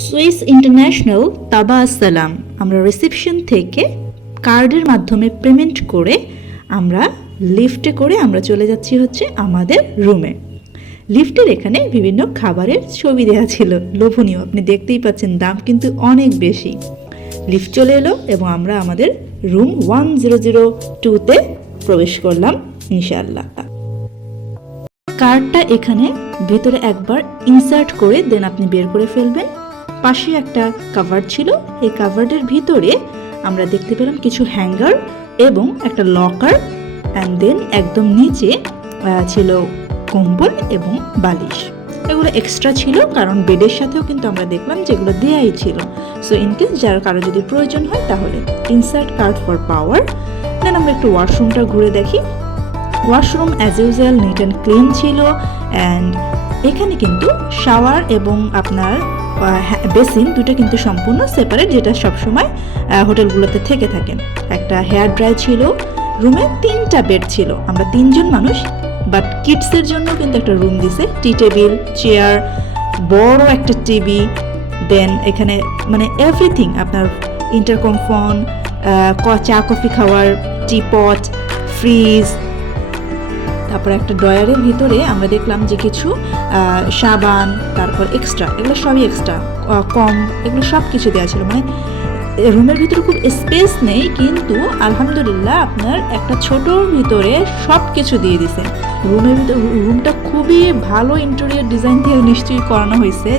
Swiss international তাবা সালাম আমরা রিসেপশন থেকে কার্ডের মাধ্যমে পেমেন্ট করে আমরা লিফটে করে আমরা চলে যাচ্ছি হচ্ছে আমাদের রুমে। লিফটের এখানে বিভিন্ন খাবারের ছবি দেওয়া ছিল, লোভনীয়, আপনি দেখতেই পাচ্ছেন, দাম কিন্তু অনেক বেশি। লিফট চলে এলো এবং আমরা আমাদের রুম 1002-তে প্রবেশ করলাম ইনশাআল্লাহ। কার্ডটা এখানে ভেতরে একবার ইনসার্ট করে দেন আপনি বের করে ফেলবেন। পাশে একটা কাভার্ড ছিল, এই কাভার্ডের ভিতরে আমরা দেখতে পেলাম কিছু হ্যাঙ্গার এবং একটা লকার, অ্যান্ড দেন একদম নিচে ছিল কম্বল এবং বালিশ। এগুলো এক্সট্রা ছিল কারণ বেডের সাথেও কিন্তু আমরা দেখলাম যেগুলো দেয়াই ছিল। সো ইনকেস যার কারো যদি প্রয়োজন হয় তাহলে ইনসার্ট কার্ড ফর পাওয়ার। দেন আমরা একটু ওয়াশরুমটা ঘুরে দেখি। Washroom as usual neat and clean ছিল, অ্যান্ড এখানে কিন্তু শাওয়ার এবং আপনার বেসিন দুটো কিন্তু সম্পূর্ণ সেপারেট, যেটা সবসময় হোটেলগুলোতে থেকে থাকে। একটা হেয়ার ড্রাই ছিল। রুমে 3টা বেড ছিল, আমরা 3জন মানুষ, বাট কিডসের জন্য কিন্তু একটা রুম দিছে, টি টেবিল, চেয়ার, বড় একটা টিভি, দেন এখানে মানে এভরিথিং, আপনার ইন্টারকম ফোন, চা কফি খাওয়ার, টিপট, ফ্রিজ, তারপর একটা ড্রয়ারের ভিতরে আমরা দেখলাম যে কিছু সাবান, তারপর এক্সট্রা, এগুলো সবই এক্সট্রা, কম, এগুলো সব কিছু দেওয়া ছিল। মানে রুমের ভিতরে খুব স্পেস নেই, কিন্তু আলহামদুলিল্লাহ আপনার একটা ছোটোর ভিতরে সব কিছু দিয়ে দিছে। রুমের ভিতরে রুমটা খুবই ভালো ইন্টেরিয়র ডিজাইন থেকে নিশ্চয়ই করানো হয়েছে।